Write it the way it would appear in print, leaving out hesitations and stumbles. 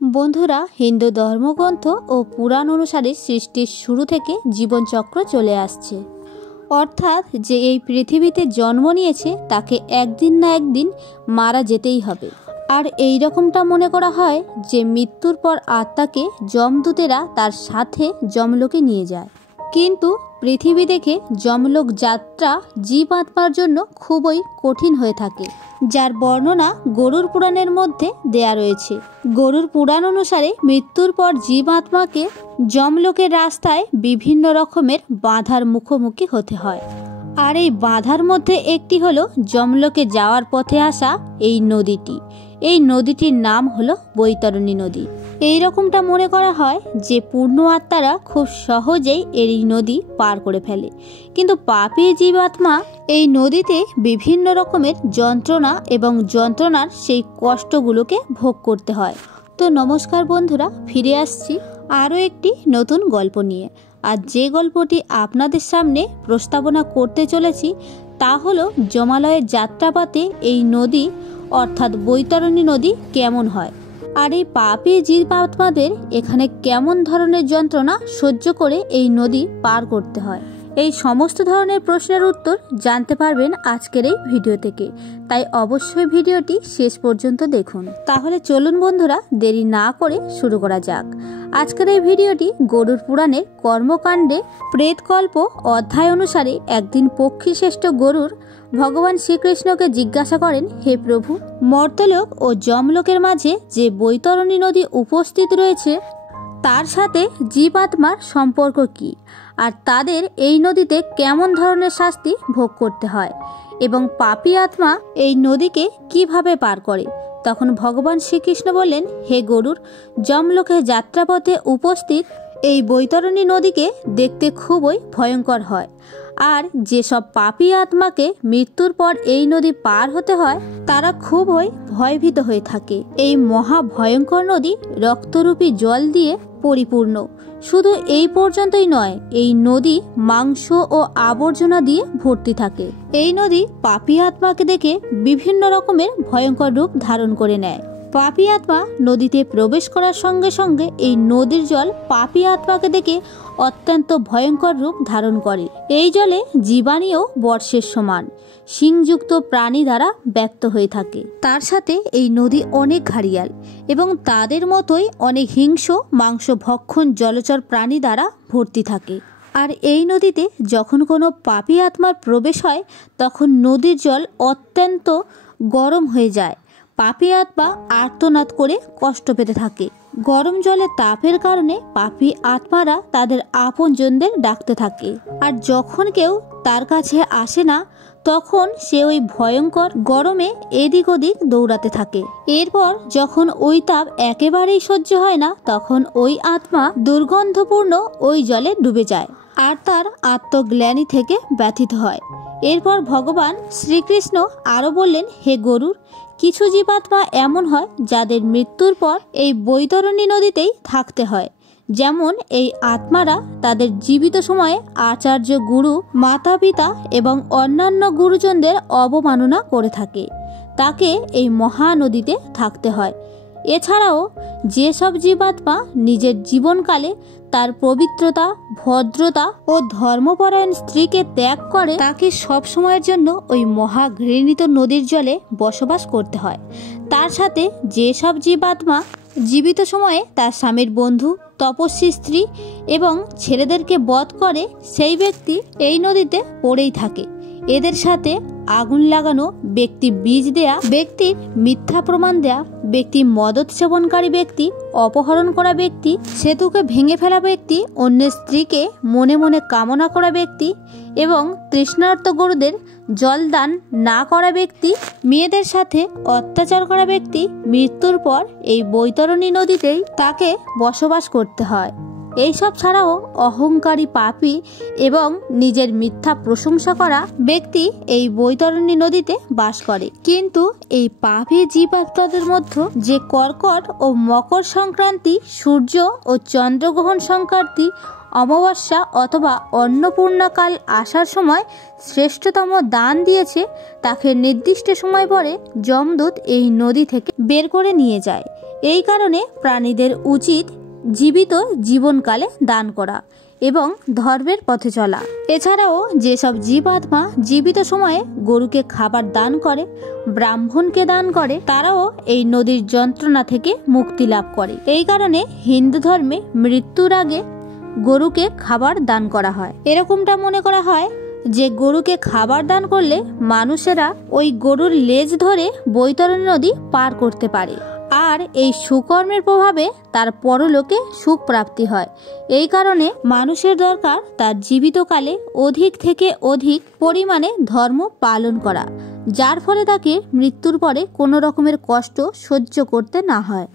বন্ধুরা, হিন্দু ধর্মগ্রন্থ ও পুরাণ অনুসারে সৃষ্টির শুরু থেকে জীবনচক্র চলে আসছে। অর্থাৎ যে এই পৃথিবীতে জন্ম নিয়েছে তাকে একদিন না একদিন মারা যেতেই হবে। আর এই রকমটা মনে করা হয় যে মৃত্যুর পর আত্মাকে যমদূতেরা তার সাথে যমলোকে নিয়ে যায়। কিন্তু পৃথিবী দেখে যমলোক যাত্রা জীব আত্মার জন্য খুবই কঠিন হয়ে থাকে, যার বর্ণনা গরুড় পুরাণের মধ্যে দেয়া রয়েছে। গরুড় পুরাণ অনুসারে মৃত্যুর পর জীব আত্মাকে যমলোকের রাস্তায় বিভিন্ন রকমের বাধার মুখোমুখি হতে হয়। আর এই বাধার মধ্যে একটি হলো যমলোকে যাওয়ার পথে আসা এই নদীটি। এই নদীটির নাম হলো বৈতরণী নদী। এই রকমটা মনে করা হয় যে পূর্ণ আত্মারা খুব সহজেই এই নদী পার করে ফেলে, কিন্তু পাপী জীবাত্মা এই নদীতে বিভিন্ন রকমের যন্ত্রণা এবং যন্ত্রণার সেই কষ্টগুলোকে ভোগ করতে হয়। তো নমস্কার বন্ধুরা, ফিরে আসছি আরও একটি নতুন গল্প নিয়ে। আর যে গল্পটি আপনাদের সামনে প্রস্তাবনা করতে চলেছি তা হলো যমালয়ের যাত্রাপথে এই নদী অর্থাৎ বৈতরণী নদী কেমন হয়, আর এই পাপী জীবাত্মাদের এখানে কেমন ধরনের যন্ত্রণা সহ্য করে এই নদী পার করতে হয়। এই সমস্ত ধরনের প্রশ্নের উত্তর জানতে পারবেন আজকের এই ভিডিও থেকে, তাই অবশ্যই ভিডিওটি শেষ পর্যন্ত দেখুন। তাহলে চলুন বন্ধুরা, দেরি না করে শুরু করা যাক। আজকের এই ভিডিওটি গরুড় পুরাণের কর্মকাণ্ডে প্রেতকল্প অধ্যায় অনুসারে একদিন পক্ষীশ্রেষ্ঠ গরুড় ভগবান শ্রীকৃষ্ণকে জিজ্ঞাসা করেন, হে প্রভু, মর্তলোক ও যমলোকের মাঝে যে বৈতরণী নদী উপস্থিত রয়েছে তার সাথে জীবাত্মার সম্পর্ক কি, আর তাদের এই নদীতে কেমন ধরনের শাস্তি ভোগ করতে হয়, এবং পাপী আত্মা এই নদীকে কিভাবে পার করে। তখন ভগবান শ্রীকৃষ্ণ বললেন, হে গরুড়, যমলোকের যাত্রাপথে উপস্থিত এই বৈতরণী নদীকে দেখতে খুবই ভয়ঙ্কর হয়। আর যেসব পাপী আত্মাকে মৃত্যুর পর এই নদী পার হতে হয় তারা খুবই ভয়ভীত হয়ে থাকে। এই মহা ভয়ঙ্কর নদী রক্তরূপী জল দিয়ে পরিপূর্ণ। শুধু এই পর্যন্তই নয়, এই নদী মাংস ও আবর্জনা দিয়ে ভর্তি থাকে। এই নদী পাপী আত্মাকে দেখে বিভিন্ন রকমের ভয়ঙ্কর রূপ ধারণ করে নেয়। পাপী আত্মা নদীতে প্রবেশ করার সঙ্গে সঙ্গে এই নদীর জল পাপী আত্মাকে দেখে অত্যন্ত ভয়ঙ্কর রূপ ধারণ করে। এই জলে জীবাণীও বর্ষের সমান শিংযুক্ত প্রাণী দ্বারা ব্যক্ত হয়ে থাকে। তার সাথে এই নদী অনেক ঘাড়িয়াল এবং তাদের মতোই অনেক হিংস্র মাংস ভক্ষণ জলচর প্রাণী দ্বারা ভর্তি থাকে। আর এই নদীতে যখন কোনো পাপী আত্মার প্রবেশ হয় তখন নদীর জল অত্যন্ত গরম হয়ে যায়। পাপী আত্মা আর্তনাদ করে কষ্ট পেতে থাকে। গরম জলের তাপের কারণে পাপী আত্মারা তাদের আপনজনদের ডাকতে থাকে। আর যখন কেউ তার কাছে আসে না তখন সে ওই ভয়ঙ্কর গরমে এদিক ওদিক দৌড়াতে থাকে। এরপর যখন ওই তাপ একেবারেই সহ্য হয় না তখন ওই আত্মা দুর্গন্ধপূর্ণ ওই জলে ডুবে যায় আর তার আত্মগ্লানি থেকে ব্যথিত হয়। এরপর ভগবান শ্রীকৃষ্ণ আরও বললেন, হে গরুড়, কিছু জীবাত্মা এমন হয় যাদের মৃত্যুর পর এই বৈতরণী নদীতেই থাকতে হয়। যেমন এই আত্মারা তাদের জীবিত সময়ে আচার্য, গুরু, মাতা পিতা এবং অন্যান্য গুরুজনদের অবমাননা করে থাকে, তাকে এই মহানদীতে থাকতে হয়। এছাড়াও যেসব জীবাত্মা নিজের জীবনকালে তার পবিত্রতা, ভদ্রতা ও ধর্মপরায়ণ স্ত্রীকে ত্যাগ করে তাকে সব সময়ের জন্য ওই মহা ঘৃণিত নদীর জলে বসবাস করতে হয়। তার সাথে যেসব জীবাত্মা জীবিত সময়ে তার স্বামীর বন্ধু, তপস্বী স্ত্রী এবং ছেলেদেরকে বধ করে সেই ব্যক্তি এই নদীতে পড়েই থাকে। এদের সাথে আগুন লাগানো ব্যক্তি, বীজ দেয়া ব্যক্তির মিথ্যা প্রমাণ দেয়া ব্যক্তি, মদত সেবনকারী ব্যক্তি, অপহরণ করা ব্যক্তি, সেতুকে ভেঙে ফেলা ব্যক্তি, অন্যের স্ত্রীকে মনে মনে কামনা করা ব্যক্তি এবং তৃষ্ণার্ত গরুদের জলদান না করা ব্যক্তি, মেয়েদের সাথে অত্যাচার করা ব্যক্তি মৃত্যুর পর এই বৈতরণী নদীতেই তাকে বসবাস করতে হয়। এইসব ছাড়াও অহংকারী, পাপী এবং নিজের মিথ্যা প্রশংসা করা ব্যক্তি এই বৈতরণী নদীতে বাস করে। কিন্তু এই পাপী জীবাত্মাদের মধ্যে যে কর্কট ও মকর সংক্রান্তি, সূর্য ও চন্দ্রগ্রহণ সংক্রান্তি, অমাবস্যা অথবা অন্নপূর্ণাকাল আসার সময় শ্রেষ্ঠতম দান দিয়েছে তাকে নির্দিষ্ট সময় পরে যমদূত এই নদী থেকে বের করে নিয়ে যায় এই কারণে প্রাণীদের উচিত জীবিত জীবনকালে দান করা এবং ধর্মের পথে চলা। এছাড়াও যেসব জীবাত্মা জীবিত সময়ে গরুকে খাবার দান করে, ব্রাহ্মণকে দান করে, তারাও এই নদীর যন্ত্রণা থেকে মুক্তি লাভ করে। এই কারণে হিন্দু ধর্মে মৃত্যুর আগে গরুকে খাবার দান করা হয়। এরকমটা মনে করা হয় যে গরুকে খাবার দান করলে মানুষেরা ওই গরুর লেজ ধরে বৈতরণী নদী পার করতে পারে, আর এই সুকর্মের প্রভাবে তার পরলোকে সুখ প্রাপ্তি হয়। এই কারণে মানুষের দরকার তার জীবিতকালে অধিক থেকে অধিক পরিমাণে ধর্ম পালন করা, যার ফলে তাকে মৃত্যুর পরে কোনো রকমের কষ্ট সহ্য করতে না হয়।